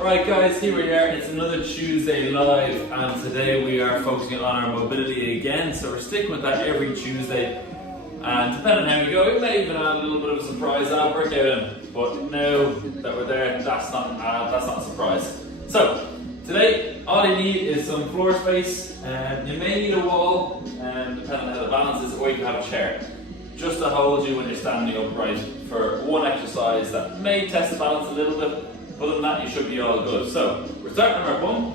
Right guys, here we are, it's another Tuesday live, and today we are focusing on our mobility again, so we're sticking with that every Tuesday, and depending on how we go, we may even add a little bit of a surprise workout in, but now that we're there, that's not a surprise. So, today, all you need is some floor space, and you may need a wall, depending on how the balance is, or you can have a chair, just to hold you when you're standing upright for one exercise that may test the balance a little bit. Other than that, you should be all good. So, we're starting on our bum.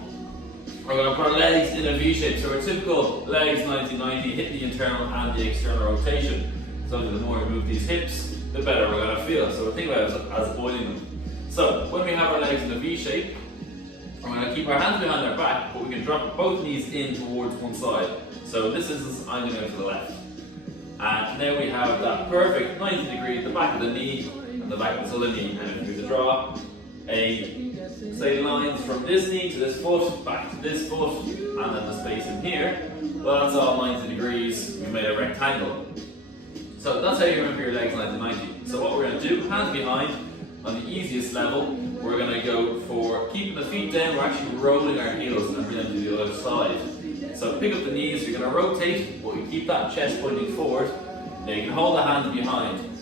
We're going to put our legs in a V shape. So, our typical legs 90-90, hit the internal and the external rotation. So, the more we move these hips, the better we're going to feel. So, think about it as boiling them. So, when we have our legs in a V shape, we're going to keep our hands behind our back, but we can drop both knees in towards one side. So, this is, I'm going to go to the left. And now we have that perfect 90 degree at the back of the knee and the back of this other knee. And if we draw say lines from this knee to this foot, back to this foot, and then the space in here, well, that's all 90 degrees. We made a rectangle. So that's how you remember your legs 90-90. So what we're going to do, hands behind, on the easiest level, we're going to go for keeping the feet down. We're actually rolling our heels and bring them to the other side. So pick up the knees, you're going to rotate, but we keep that chest pointing forward. Now you can hold the hands behind.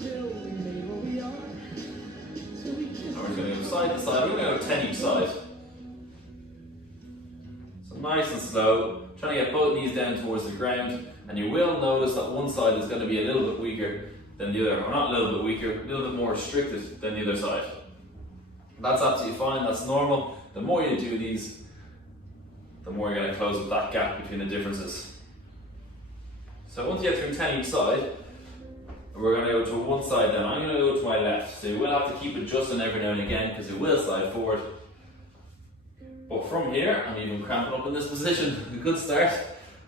We're going to go side to side, we're going to go 10 each side. So nice and slow, trying to get both knees down towards the ground, and you will notice that one side is going to be a little bit weaker than the other, or not a little bit weaker, a little bit more restricted than the other side. That's absolutely fine, that's normal. The more you do these, the more you're going to close up that gap between the differences. So once you get through 10 each side, we're going to go to one side then. I'm going to go to my left. So you will have to keep adjusting every now and again because it will slide forward. But from here, I'm even cramping up in this position. A good start.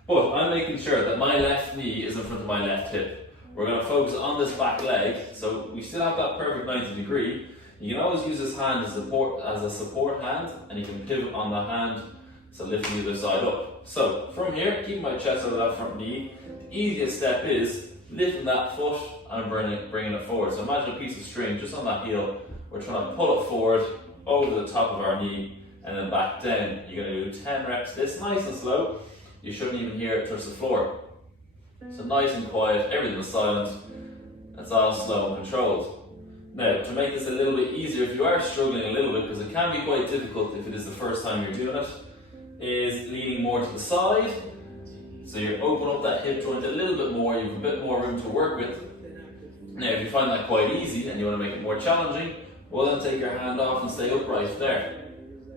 But I'm making sure that my left knee is in front of my left hip. We're going to focus on this back leg. So we still have that perfect 90 degree. You can always use this hand as a support hand, and you can pivot on the hand, so lifting the other side up. So from here, keep my chest over that front knee. The easiest step is lifting that foot and bringing it forward. So imagine a piece of string just on that heel. We're trying to pull it forward over the top of our knee and then back down. You're going to do 10 reps. This nice and slow. You shouldn't even hear it touch the floor. So nice and quiet, everything is silent. It's all slow and controlled. Now, to make this a little bit easier, if you are struggling a little bit, because it can be quite difficult if it is the first time you're doing it, is leaning more to the side. So you open up that hip joint a little bit more, you have a bit more room to work with. Now if you find that quite easy and you want to make it more challenging, well then take your hand off and stay upright there.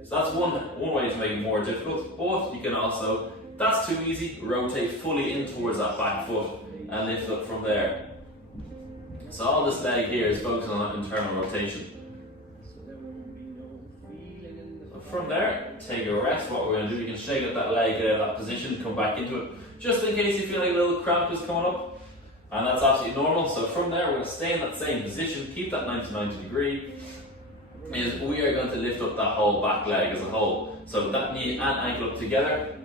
So that's one way to make it more difficult, but you can also, if that's too easy, rotate fully in towards that back foot and lift up from there. So all this leg here is focusing on that internal rotation. From there, take a rest. What we're going to do, you can shake up that leg out of that position, come back into it, just in case you feel like a little cramp is coming up. And that's absolutely normal. So from there, we're going to stay in that same position, keep that 90-90 degree. Is we are going to lift up that whole back leg as a whole. So that knee and ankle up together,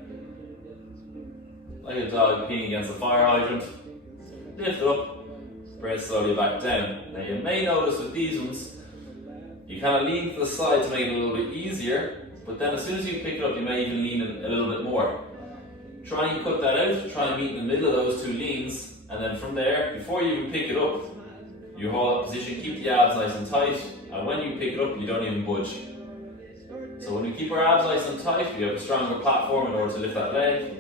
like a dog peeing against a fire hydrant. Lift it up, bring it slowly back down. Now you may notice with these ones, you kind of lean to the side to make it a little bit easier, but then as soon as you pick it up, you may even lean in a little bit more. Try and cut that out, try and meet in the middle of those two leans, and then from there, before you even pick it up, you hold that position, keep the abs nice and tight, and when you pick it up, you don't even budge. So when we keep our abs nice and tight, we have a stronger platform in order to lift that leg.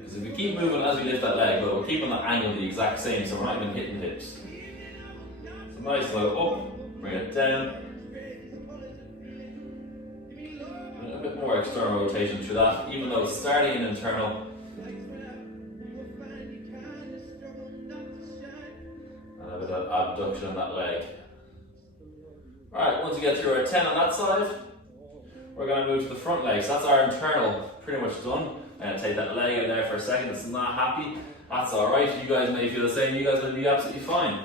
Because if we keep moving as we lift that leg, well, we're keeping that angle the exact same, so we're not even hitting the hips. So nice low up. Bring it down. A bit more external rotation through that, even though it's starting in internal. And a bit of abduction on that leg. Alright, once you get through our 10 on that side, we're going to move to the front leg. So that's our internal, pretty much done. And take that leg out there for a second. It's not happy. That's alright. You guys may feel the same. You guys may be absolutely fine.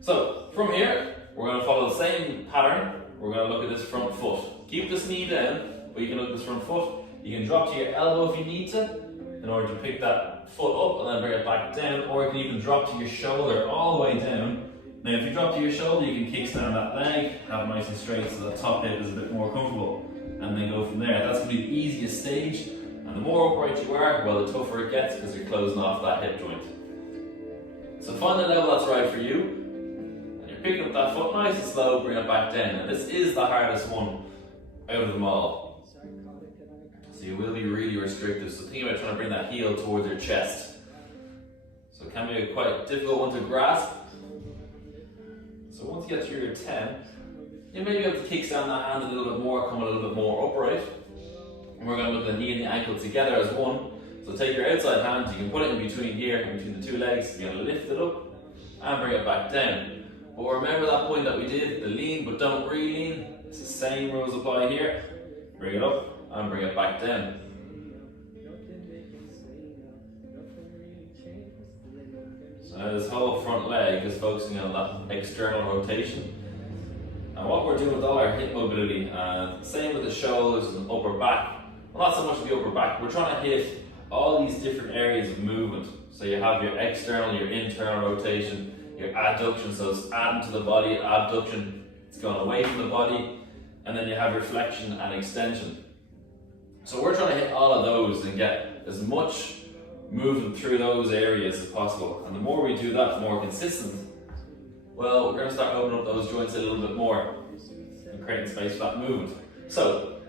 So, from here, we're going to follow the same pattern. We're going to look at this front foot. Keep this knee down, but you can look at this front foot. You can drop to your elbow if you need to, in order to pick that foot up and then bring it back down, or you can even drop to your shoulder all the way down Now if you drop to your shoulder, you can kickstand that leg, have it nice and straight so the top hip is a bit more comfortable, and then go from there. That's going to be the easiest stage, and the more upright you are, well, the tougher it gets because you're closing off that hip joint. So find the level that's right for you, and you're picking up that foot nice and slow, bring it back down. And this is the hardest one out of them all. So you will be really restrictive, so think about trying to bring that heel towards your chest. So it can be a quite difficult one to grasp. So once you get through your 10, you may be able to kickstand that hand a little bit more, come a little bit more upright. And we're going to look at the knee and the ankle together as one. So take your outside hand, you can put it in between here, in between the two legs. You're going to lift it up and bring it back down. But remember that point that we did, the lean but don't re-lean. It's the same rules apply here. Bring it up and bring it back down. So now this whole front leg is focusing on that external rotation. And what we're doing with all our hip mobility, same with the shoulders and upper back, well not so much with the upper back, we're trying to hit all these different areas of movement. So you have your external, your internal rotation, your adduction, so it's adding to the body, abduction, it's going away from the body, and then you have your flexion and extension. So we're trying to hit all of those and get as much movement through those areas as possible. And the more we do that, the more consistent, well, we're going to start opening up those joints a little bit more and creating space for that movement. So,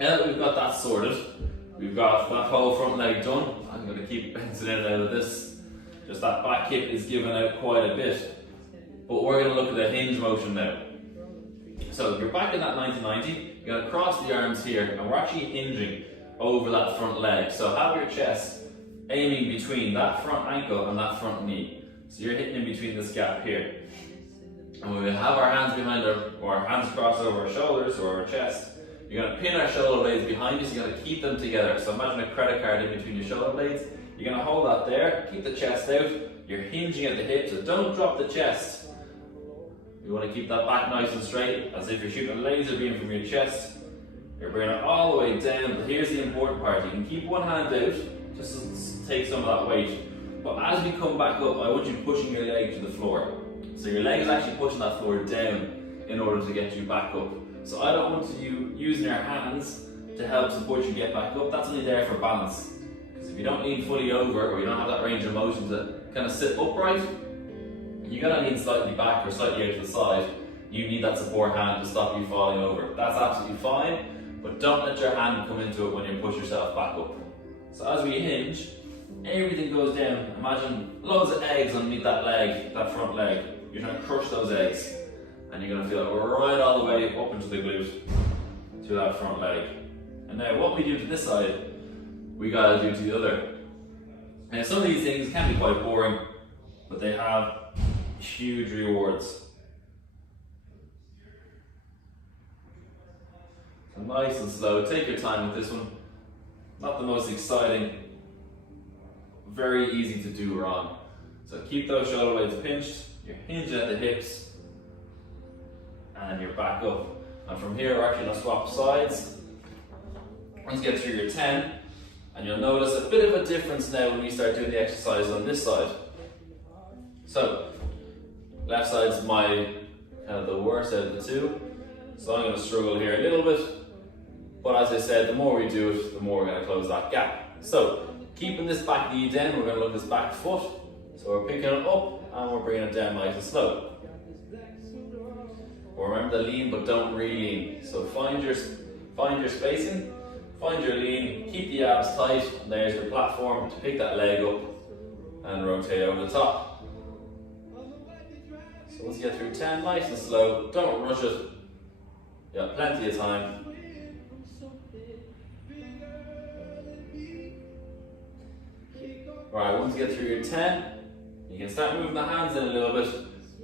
now that we've got that sorted, we've got that whole front leg done. I'm going to keep bouncing in and out of this. Just that back hip is giving out quite a bit. But we're going to look at the hinge motion now. So you're back in that 90-90, you're going to cross the arms here, and we're actually hinging over that front leg. So have your chest aiming between that front ankle and that front knee. So you're hitting in between this gap here. And when we have our hands behind our hands crossed over our shoulders or our chest, you're going to pin our shoulder blades behind you, so you're going to keep them together. So imagine a credit card in between your shoulder blades. You're going to hold that there, keep the chest out, you're hinging at the hip, so don't drop the chest. You want to keep that back nice and straight, as if you're shooting a laser beam from your chest. You're bringing it all the way down, but here's the important part. You can keep one hand out, just to take some of that weight. But as we come back up, I want you pushing your leg to the floor. So your leg is actually pushing that floor down in order to get you back up. So I don't want you using your hands to help support you get back up. That's only there for balance. Because if you don't lean fully over, or you don't have that range of motion to kind of sit upright, you're going to lean slightly back or slightly out to the side. You need that support hand to stop you falling over. That's absolutely fine, but don't let your hand come into it when you push yourself back up. So as we hinge, everything goes down. Imagine loads of eggs underneath that leg, that front leg. You're trying to crush those eggs, and you're going to feel it right all the way up into the glute, to that front leg. And now what we do to this side, we got to do to the other. Now some of these things can be quite boring, but they have huge rewards. So nice and slow, take your time with this one. Not the most exciting, very easy to do wrong. So keep those shoulder blades pinched, you're hinging at the hips, and you're back up. And from here we're actually going to swap sides. Once you get through your 10, and you'll notice a bit of a difference now when we start doing the exercise on this side. So, left side's my kind of the worst out of the two, so I'm going to struggle here a little bit. But as I said, the more we do it, the more we're going to close that gap. So, keeping this back knee down, we're going to look at this back foot. So we're picking it up and we're bringing it down nice and slow. Remember the lean, but don't re-lean. So find your spacing, find your lean, keep the abs tight, and there's your platform to pick that leg up and rotate over the top. So once you get through 10, nice and slow, don't rush it. You have plenty of time. Alright, once you get through your 10, you can start moving the hands in a little bit.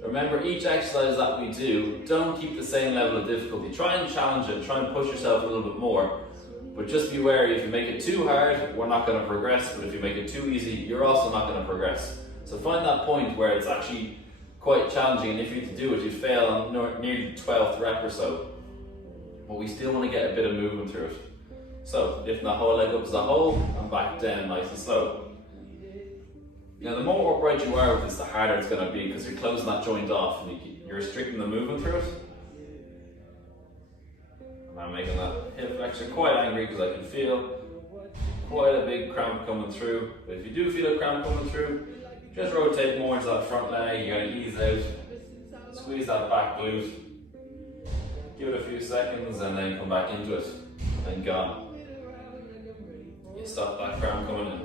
Remember, each exercise that we do, don't keep the same level of difficulty. Try and challenge it, try and push yourself a little bit more. But just be wary, if you make it too hard, we're not going to progress. But if you make it too easy, you're also not going to progress. So find that point where it's actually quite challenging, and if you do it, you fail on nearly the 12th rep or so. But we still want to get a bit of movement through it. So lifting that whole leg up as a whole, and back down nice and slow. Now, the more upright you are with this, the harder it's going to be because you're closing that joint off and you're restricting the movement through it. And I'm making that hip flexor quite angry because I can feel quite a big cramp coming through. But if you do feel a cramp coming through, just rotate more into that front leg. You got to ease out, squeeze that back glute, give it a few seconds, and then come back into it, and gone. You stop that cramp coming in.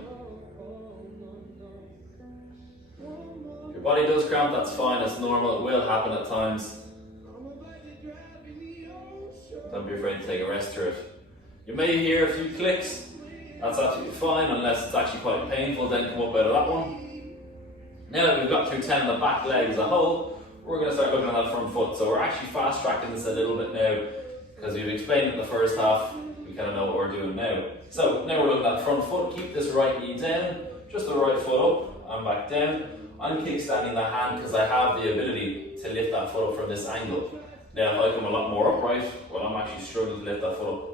If your body does cramp, that's fine, that's normal, it will happen at times. Don't be afraid to take a rest through it. You may hear a few clicks, that's absolutely fine, unless it's actually quite painful, then come up out of that one. Now that we've got through 10 of the back leg as a whole, we're going to start looking at that front foot. So we're actually fast tracking this a little bit now, because we've explained it in the first half, we kind of know what we're doing now. So now we're looking at front foot, keep this right knee down, just the right foot up and back down. I'm kickstanding the hand because I have the ability to lift that foot up from this angle. Now if I come a lot more upright, well, I'm actually struggling to lift that foot up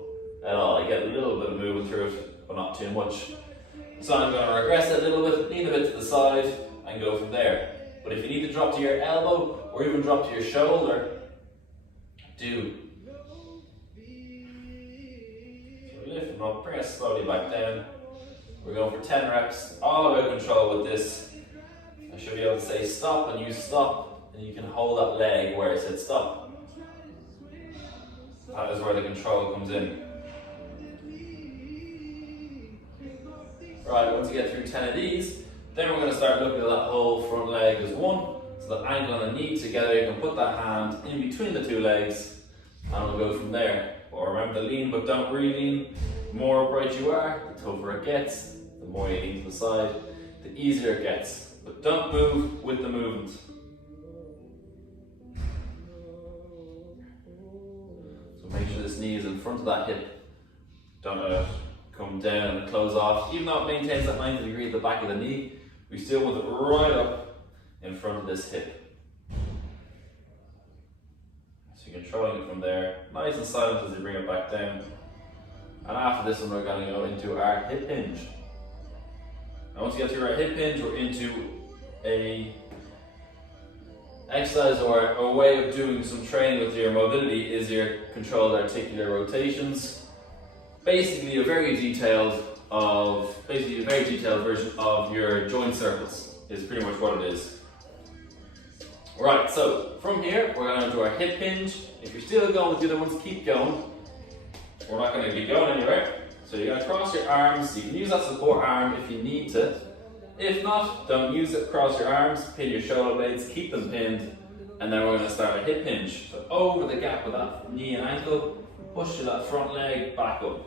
at all. I get a little bit of movement through it, but not too much. So I'm going to regress it a little bit, lean a bit to the side, and go from there. But if you need to drop to your elbow or even drop to your shoulder, do. So lift them up, bring it slowly back down. We're going for 10 reps, all about control with this. I should be able to say stop, and you stop, and you can hold that leg where I said stop. That is where the control comes in. Right, once you get through 10 of these, then we're going to start looking at that whole front leg as one. So the ankle and the knee together, you can put that hand in between the two legs, and we'll go from there. But remember to lean, but don't re-lean. The more upright you are, the tougher it gets. The more you lean to the side, the easier it gets. But don't move with the movement. So make sure this knee is in front of that hip. Don't let it come down and close off. Even though it maintains that 90 degree at the back of the knee, we still want it right up in front of this hip. So you're controlling it from there, nice and silent as you bring it back down. And after this one, we're going to go into our hip hinge. And once you get through our hip hinge, we're into a exercise or a way of doing some training with your mobility is your controlled articular rotations. Basically a very detailed version of your joint circles is pretty much what it is. Right, so from here we're going to do our hip hinge. If you're still going with the other ones, keep going. We're not going to be going anywhere. So you're going to cross your arms. You can use that support arm if you need to. If not, don't use it. Cross your arms, pin your shoulder blades, keep them pinned, and then we're going to start a hip hinge. So over the gap with that knee and ankle, push to that front leg back up.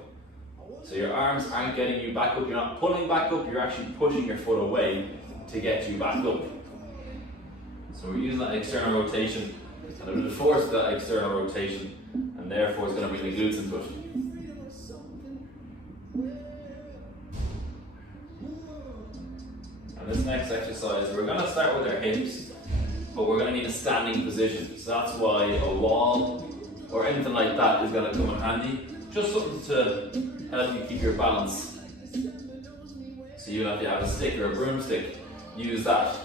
So your arms aren't getting you back up, you're not pulling back up, you're actually pushing your foot away to get you back up. So we're using that external rotation, and a bit of force to that external rotation, and therefore it's going to bring the glutes into it. And this next exercise, we're going to start with our hips, but we're going to need a standing position. So that's why a wall or anything like that is going to come in handy. Just something to help you keep your balance. So even if you have a stick or a broomstick, use that.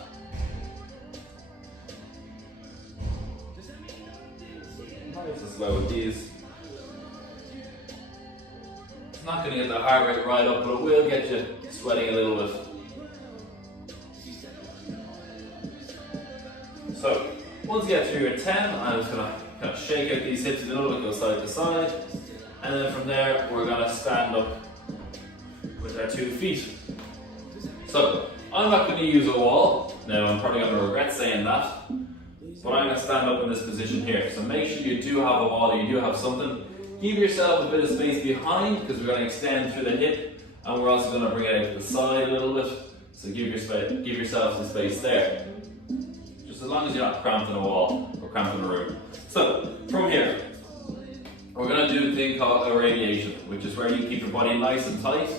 Nice and slow with these. It's not going to get the heart rate right up, but it will get you sweating a little bit. So, once you get through your 10, I'm just going to kind of shake out these hips a little bit, go side to side. And then from there, we're going to stand up with our 2 feet. So, I'm not going to use a wall. Now, I'm probably going to regret saying that. But I'm going to stand up in this position here. So make sure you do have a wall, or you do have something. Give yourself a bit of space behind, because we're going to extend through the hip. And we're also going to bring it out to the side a little bit. So give yourself some space there. Just as long as you're not cramped in a wall or cramped in a room. So, from here, we're going to do a thing called a radiation, which is where you keep your body nice and tight.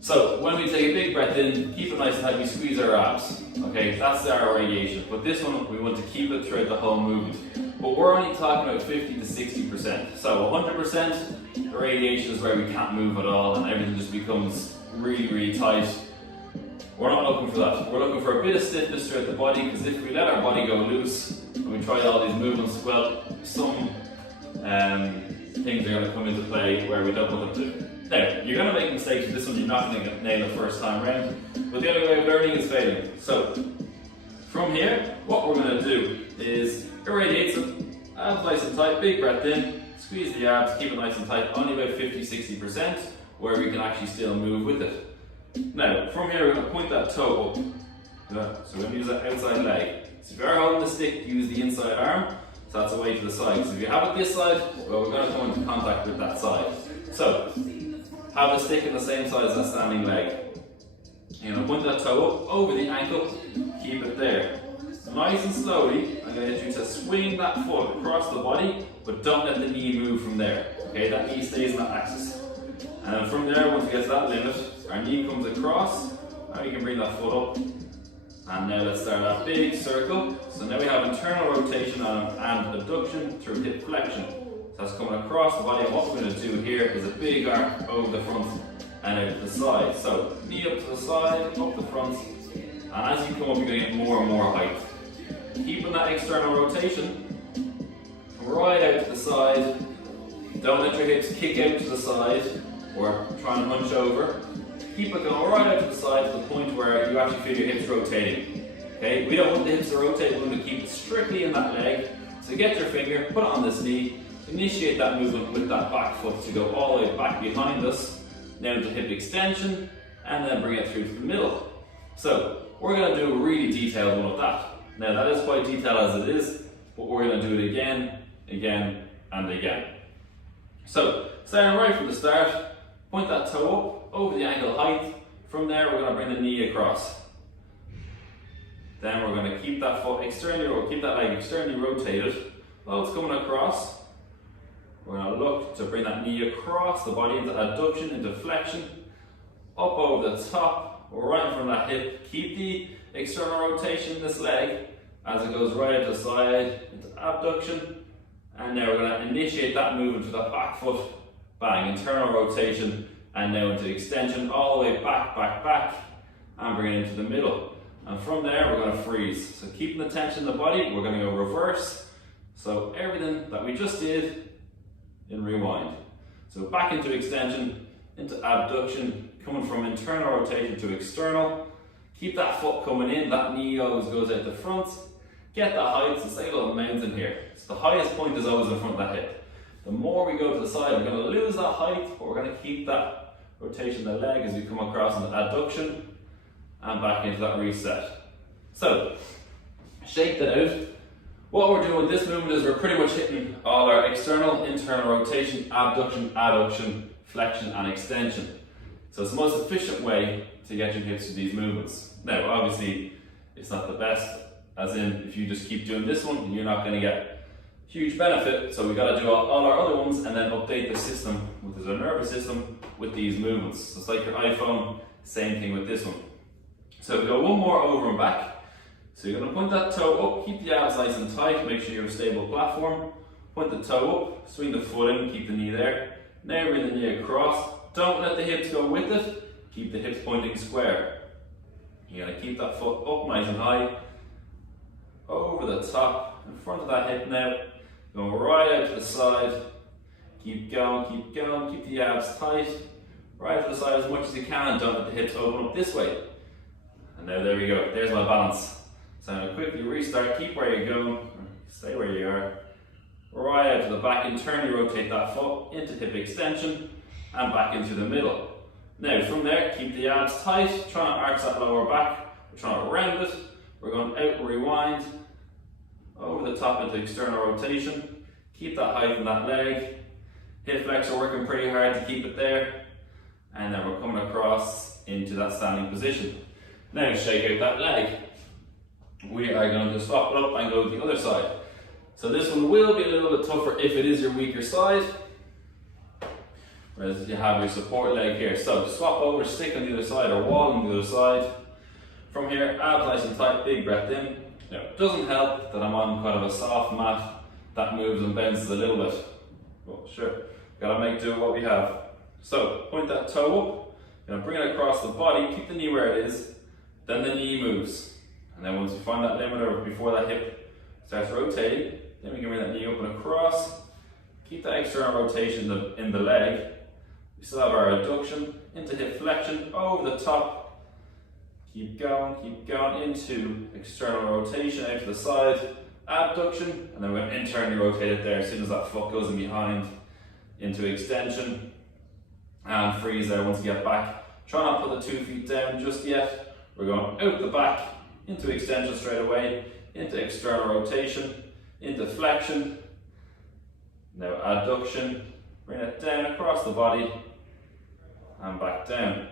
So, when we take a big breath in, keep it nice and tight, we squeeze our abs. Okay, that's our radiation. But this one, we want to keep it throughout the whole movement. But we're only talking about 50 to 60%. So, 100%, the radiation is where we can't move at all and everything just becomes really, really tight. We're not looking for that. We're looking for a bit of stiffness throughout the body, because if we let our body go loose and we try all these movements, well, some things are going to come into play where we don't want them to. Now, you're going to make mistakes with this one, you're not going to nail the first time round, but the only way of learning is failing. So, from here, what we're going to do is irradiate some abs nice and tight, big breath in, squeeze the abs, keep it nice and tight, only about 50-60%, where we can actually still move with it. Now, from here, we're going to point that toe up. So we're going to use that outside leg. So if you are holding the stick, use the inside arm. So that's away to the side. So if you have it this side, well, we're going to come into contact with that side. So, have the stick in the same side as that standing leg. You're going to point that toe up, over the ankle, keep it there. Nice and slowly, I'm going to get you to swing that foot across the body, but don't let the knee move from there. Okay, that knee stays in that axis. And then from there, once we get to that limit, our knee comes across, now we can bring that foot up. And now let's start that big circle. So now we have internal rotation and abduction through hip flexion. So that's coming across the body, and what we're going to do here is a big arc over the front and out to the side. So knee up to the side, up the front, and as you come up, you're going to get more and more height. Keeping that external rotation, right out to the side. Don't let your hips kick out to the side or try and hunch over. Keep it going right out to the side to the point where you actually feel your hips rotating. Okay, we don't want the hips to rotate, we want to keep it strictly in that leg. So get your finger, put it on this knee, initiate that movement with that back foot to go all the way back behind us, now to hip extension, and then bring it through to the middle. So we're going to do a really detailed one of that. Now that is quite detailed as it is, but we're going to do it again, again, and again. So starting right from the start, point that toe up, over the ankle height. From there, we're going to bring the knee across. Then we're going to keep that foot externally, or keep that leg externally rotated. While it's coming across, we're going to look to bring that knee across the body into adduction, into flexion, up over the top, right in front of that hip. Keep the external rotation in this leg as it goes right out the side into abduction. And now we're going to initiate that movement with that back foot. Bang, internal rotation, and now into extension, all the way back, back, back, and bring it into the middle. And from there, we're going to freeze. So keeping the tension in the body, we're going to go reverse. So everything that we just did in rewind. So back into extension, into abduction, coming from internal rotation to external. Keep that foot coming in, that knee always goes out the front. Get that height, so say a little mountain here. So the highest point is always in front of that hip. The more we go to the side, we're going to lose that height, but we're going to keep that rotation of the leg as we come across into adduction and back into that reset. So, shake that out. What we're doing with this movement is we're pretty much hitting all our external, internal rotation, abduction, adduction, flexion, and extension. So it's the most efficient way to get your hips to these movements. Now, obviously, it's not the best, as in if you just keep doing this one, you're not going to get huge benefit, so we got to do all our other ones and then update the system, which is our nervous system, with these movements. So it's like your iPhone, same thing with this one. So we go one more over and back. So you're going to point that toe up, keep the abs nice and tight, make sure you're on a stable platform. Point the toe up, swing the foot in, keep the knee there. Now bring the knee across. Don't let the hips go with it, keep the hips pointing square. You're going to keep that foot up nice and high, over the top, in front of that hip now. Going right out to the side, keep going, keep the abs tight, right to the side as much as you can, don't let the hips open up this way. And now there we go, there's my balance. So I'm going to quickly restart, keep where you're going, stay where you are, right out to the back, internally rotate that foot into hip extension and back into the middle. Now from there, keep the abs tight, trying to arch that lower back, we're trying to round it, we're going out and rewind, over the top into external rotation, keep that height in that leg, hip flexor working pretty hard to keep it there, and then we're coming across into that standing position. Now shake out that leg. We are going to swap it up and go to the other side. So this one will be a little bit tougher if it is your weaker side, whereas you have your support leg here. So swap over, stick on the other side or wall on the other side. From here, abs nice and tight, big breath in. Now, it doesn't help that I'm on kind of a soft mat that moves and bounces a little bit. Well, sure, gotta make do with what we have. So, point that toe up, bring it across the body, keep the knee where it is, then the knee moves. And then once we find that limiter before that hip starts rotating, then we can bring that knee up and across. Keep that external rotation in the leg. We still have our adduction into hip flexion over the top. Keep going into external rotation out to the side, abduction, and then we're going to internally rotate it there as soon as that foot goes in behind into extension and freeze there once you get back. Try not to put the 2 feet down just yet. We're going out the back into extension straight away, into external rotation, into flexion. Now adduction, bring it down across the body and back down.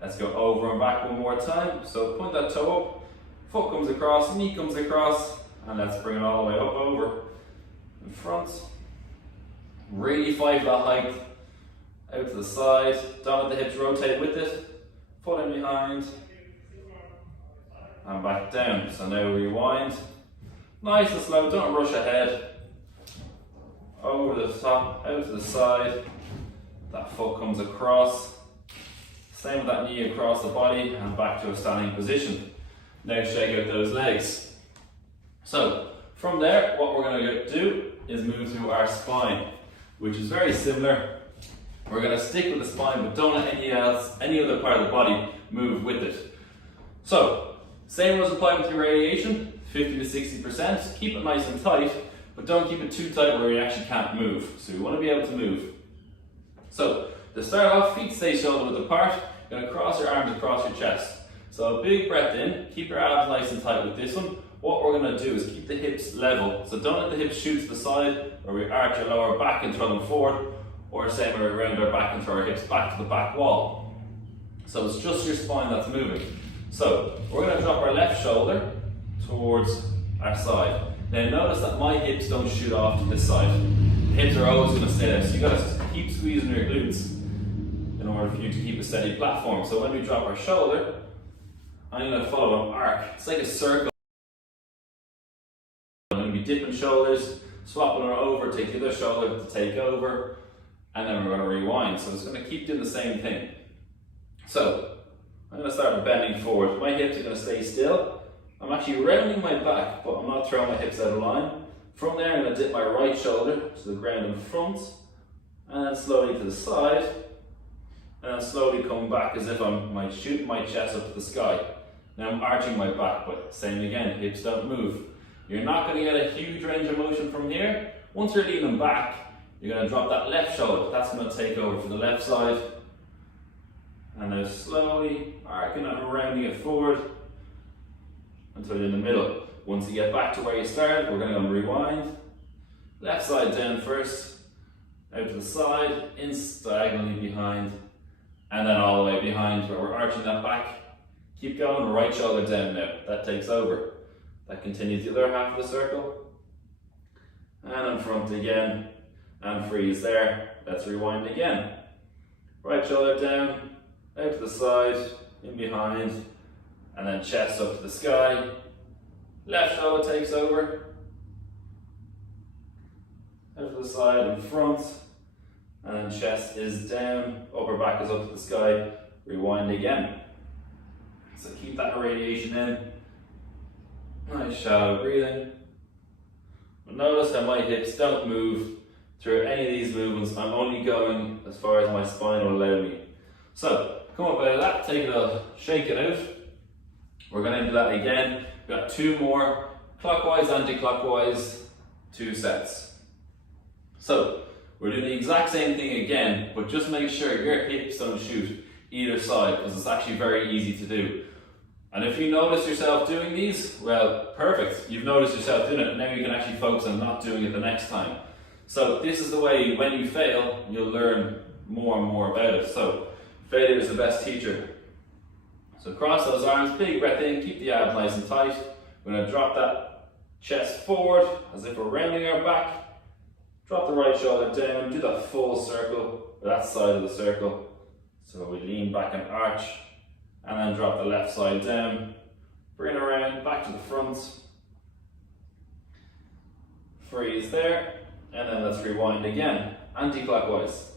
Let's go over and back one more time. So point that toe up, foot comes across, knee comes across, and let's bring it all the way up over in front. Really fight for that height. Out to the side, don't let the hips rotate with it. Foot in behind and back down. So now rewind. Nice and slow, don't rush ahead. Over the top, out to the side. That foot comes across. Same with that knee across the body and back to a standing position. Now shake out those legs. So from there, what we're going to do is move through our spine, which is very similar. We're going to stick with the spine, but don't let any other part of the body move with it. So same rules apply with your radiation, 50 to 60%. Keep it nice and tight, but don't keep it too tight where you actually can't move. So we want to be able to move. So to start off, feet stay shoulder width apart. You're going to cross your arms across your chest. So a big breath in, keep your abs nice and tight with this one. What we're going to do is keep the hips level. So don't let the hips shoot to the side, or we arch our lower back and throw them forward, or same way around our back and throw our hips back to the back wall. So it's just your spine that's moving. So we're going to drop our left shoulder towards our side. Now notice that my hips don't shoot off to this side. The hips are always going to stay there. So you got to keep squeezing your glutes in order for you to keep a steady platform. So when we drop our shoulder, I'm going to follow an arc. It's like a circle. I'm going to be dipping shoulders, swapping her over, take the other shoulder to take over, and then we're going to rewind. So it's going to keep doing the same thing. So I'm going to start bending forward. My hips are going to stay still. I'm actually rounding my back, but I'm not throwing my hips out of line. From there, I'm going to dip my right shoulder to the ground in front, and then slowly to the side, and then slowly come back as if I'm shooting my chest up to the sky. Now I'm arching my back, but same again, hips don't move. You're not going to get a huge range of motion from here. Once you're leaning back, you're going to drop that left shoulder. That's going to take over for the left side. And now slowly arcing and rounding it forward until you're in the middle. Once you get back to where you started, we're going to go and rewind. Left side down first, out to the side, in diagonally behind, and then all the way behind where we're arching that back. Keep going, right shoulder down now. That takes over. That continues the other half of the circle. And in front again, and freeze there. Let's rewind again. Right shoulder down, out to the side, in behind, and then chest up to the sky. Left shoulder takes over. Out to the side, in front, and then chest is down, upper back is up to the sky. Rewind again. So keep that radiation in. Nice shallow breathing. But notice how my hips don't move through any of these movements. I'm only going as far as my spine will allow me. So come up out of that, take it out, shake it out. We're going to do that again. We've got 2 more, clockwise, anti-clockwise, 2 sets. So we're doing the exact same thing again, but just make sure your hips don't shoot either side, because it's actually very easy to do. And if you notice yourself doing these, well, perfect. You've noticed yourself doing it, and now you can actually focus on not doing it the next time. So this is the way, when you fail, you'll learn more and more about it. So failure is the best teacher. So cross those arms, big breath in, keep the abs nice and tight. We're going to drop that chest forward as if we're rounding our back. Drop the right shoulder down, do that full circle, or that side of the circle. So we lean back and arch, and then drop the left side down. Bring it around, back to the front. Freeze there, and then let's rewind again, anti-clockwise.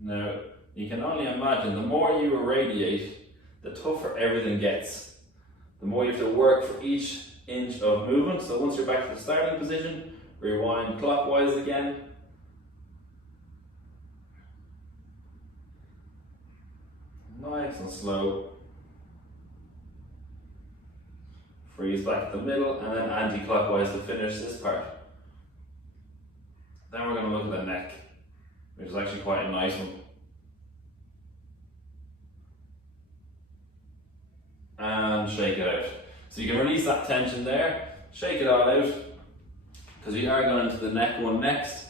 Now, You can only imagine the more you irradiate, the tougher everything gets. The more you have to work for each inch of movement. So once you're back to the starting position, rewind clockwise again. Nice and slow. Freeze back to the middle and then anti-clockwise to finish this part. Then we're going to look at the neck, which is actually quite a nice one. And shake it out. So you can release that tension there, shake it all out, because we are going into the neck one next.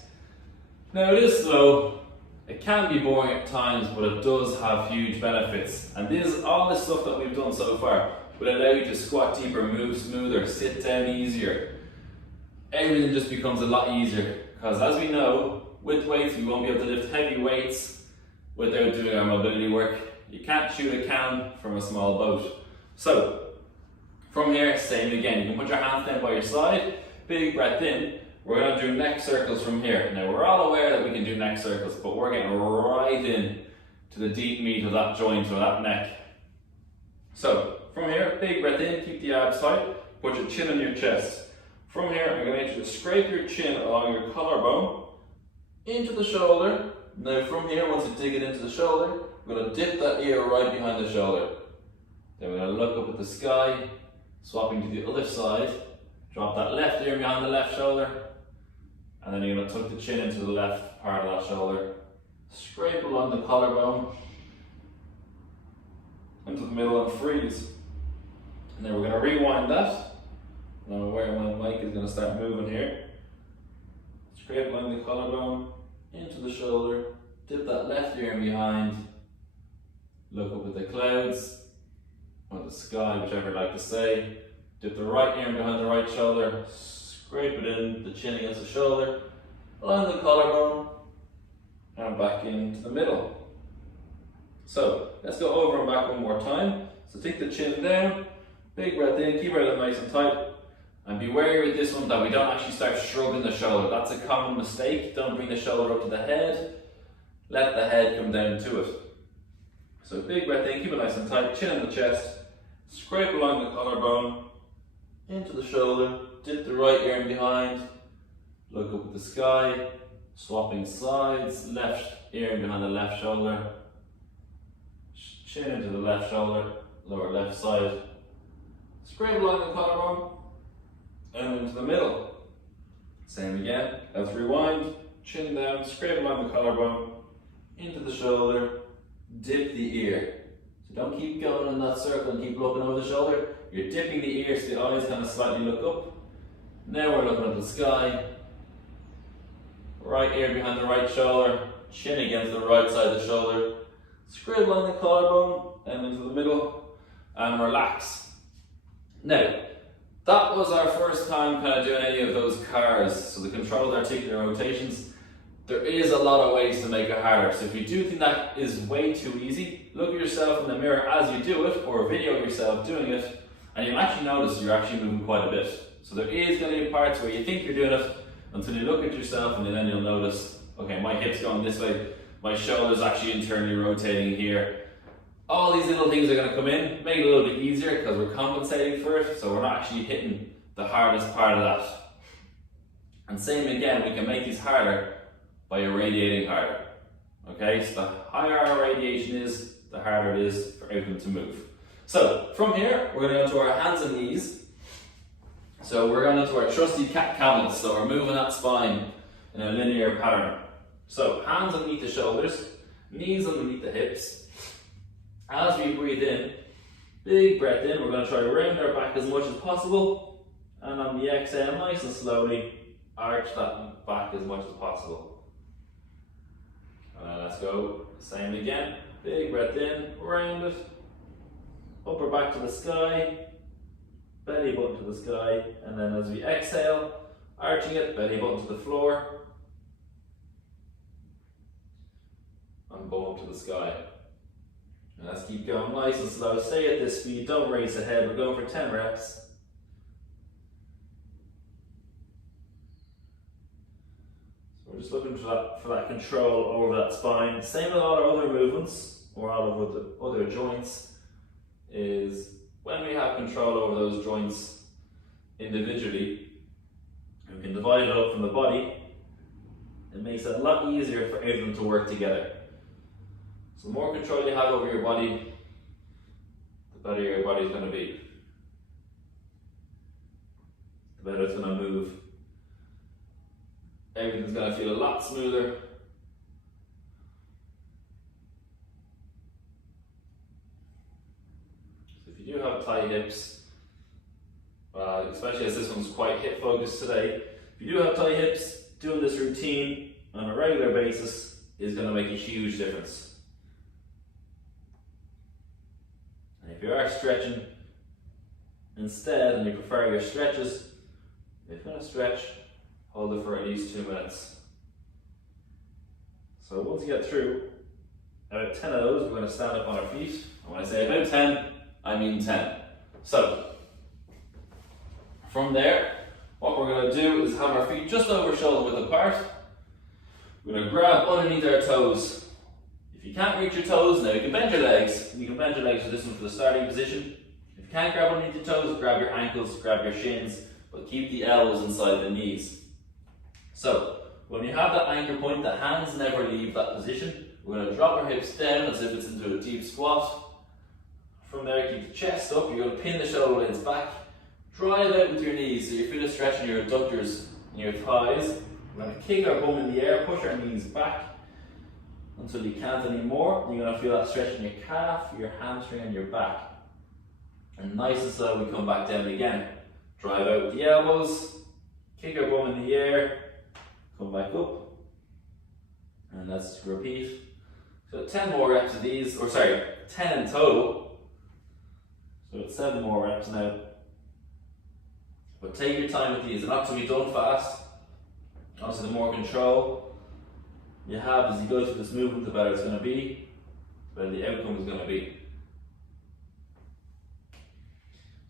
Now it is slow, it can be boring at times, but it does have huge benefits. And all this stuff that we've done so far will allow you to squat deeper, move smoother, sit down easier. Everything just becomes a lot easier, because as we know, with weights we won't be able to lift heavy weights without doing our mobility work. You can't shoot a can from a small boat. So, from here, same again. You can put your hands down by your side, big breath in. We're going to do neck circles from here. Now, we're all aware that we can do neck circles, but we're getting right in to the deep meat of that joint or that neck. So, from here, big breath in, keep the abs tight, put your chin on your chest. From here, I'm going to get you to scrape your chin along your collarbone, into the shoulder. Now, from here, once you dig it into the shoulder, we're going to dip that ear right behind the shoulder. Then we're going to look up at the sky, swapping to the other side, drop that left ear behind the left shoulder, and then you're going to tuck the chin into the left part of that shoulder. Scrape along the collarbone, into the middle and freeze. And then we're going to rewind that. And I'm aware my mic is going to start moving here. Scrape along the collarbone, into the shoulder, dip that left ear in behind, look up at the clouds, or the sky, whichever you like to say. Dip the right ear behind the right shoulder, scrape it in, the chin against the shoulder, along the collarbone, and back into the middle. So, let's go over and back one more time. So take the chin down, big breath in, keep it nice and tight, and be wary with this one that we don't actually start shrugging the shoulder. That's a common mistake. Don't bring the shoulder up to the head, let the head come down to it. So big breath in, keep it nice and tight, chin in the chest, scrape along the collarbone, into the shoulder, dip the right ear in behind, look up at the sky, swapping sides, left ear in behind the left shoulder, chin into the left shoulder, lower left side, scrape along the collarbone, and into the middle. Same again, let's rewind, chin down, scrape along the collarbone, into the shoulder, dip the ear. So don't keep going in that circle and keep looking over the shoulder. You're dipping the ear so the eyes kind of slightly look up. Now we're looking at the sky. Right ear behind the right shoulder, chin against the right side of the shoulder. Scrape along the collarbone and into the middle and relax. Now, that was our first time kind of doing any of those cars, so the controlled articular rotations. There is a lot of ways to make it harder, so if you do think that is way too easy, look at yourself in the mirror as you do it, or video yourself doing it, and you'll actually notice you're actually moving quite a bit. So there is going to be parts where you think you're doing it, until you look at yourself and then you'll notice, okay, my hip's going this way, my shoulder's actually internally rotating here. All these little things are going to come in, make it a little bit easier because we're compensating for it, so we're not actually hitting the hardest part of that. And same again, we can make these harder by irradiating harder. Okay, so the higher our radiation is, the harder it is for everything to move. So from here, we're going to go to our hands and knees. So we're going into our trusty cat camels. So we're moving that spine in a linear pattern. So hands underneath the shoulders, knees underneath the hips. As we breathe in, big breath in, we're going to try to round our back as much as possible. And on the exhale, nice and slowly, arch that back as much as possible. Let's go, same again, big breath in, round it, upper back to the sky, belly button to the sky, and then as we exhale, arching it, belly button to the floor, and bum to the sky. And let's keep going nice and slow, stay at this speed, don't race ahead, we're going for 10 reps. So We're just looking for that control over that spine. Same with all our other movements, or all of the other joints, is when we have control over those joints individually, we can divide it up from the body. It makes it a lot easier for everything to work together. So the more control you have over your body, the better your body is going to be. The better it's going to move. Everything's going to feel a lot smoother. So if you do have tight hips, especially as this one's quite hip focused today, if you do have tight hips, doing this routine on a regular basis is going to make a huge difference. And if you are stretching instead and you prefer your stretches, if you're going to stretch, hold it for at least 2 minutes. So once you get through about 10 of those, we're going to stand up on our feet. And when I say about 10, I mean 10. So from there, what we're going to do is have our feet just over shoulder width apart. We're going to grab underneath our toes. If you can't reach your toes, now you can bend your legs. You can bend your legs for this one for the starting position. If you can't grab underneath your toes, grab your ankles, grab your shins, but keep the elbows inside the knees. So, when you have that anchor point, the hands never leave that position. We're going to drop our hips down as if it's into a deep squat. From there, keep the chest up. You're going to pin the shoulder blades back. Drive out with your knees, so you're feeling stretching your adductors and your thighs. We're going to kick our bum in the air, push our knees back until you can't anymore. You're going to feel that stretch in your calf, your hamstring and your back. And nice and slow, we come back down again. Drive out with the elbows, kick our bum in the air, come back up, and let's repeat. So 10 more reps of these, 10 in total. So it's 7 more reps now. But take your time with these. They're not to be done fast. Obviously, the more control you have as you go through this movement, the better it's going to be, the better the outcome is going to be.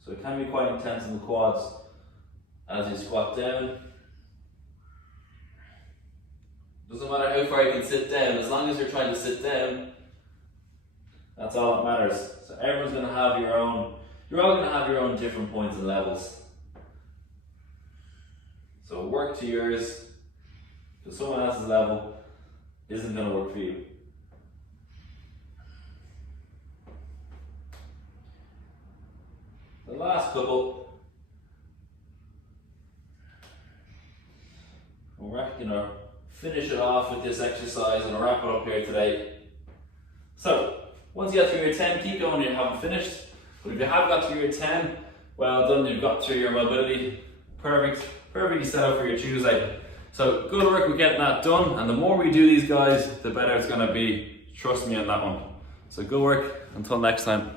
So it can be quite intense in the quads as you squat down. Doesn't matter how far you can sit down, as long as you're trying to sit down, that's all that matters. So everyone's going to have your own, you're all going to have your own different points and levels. So work to yours, because someone else's level isn't going to work for you. The last couple, we're going to finish it off with this exercise and wrap it up here today. So, once you get through your 10, keep going, you haven't finished. But if you have got through your 10, well done, you've got through your mobility. Perfectly set up for your Tuesday. So good work with getting that done, and the more we do these guys, the better it's going to be. Trust me on that one. So good work, until next time.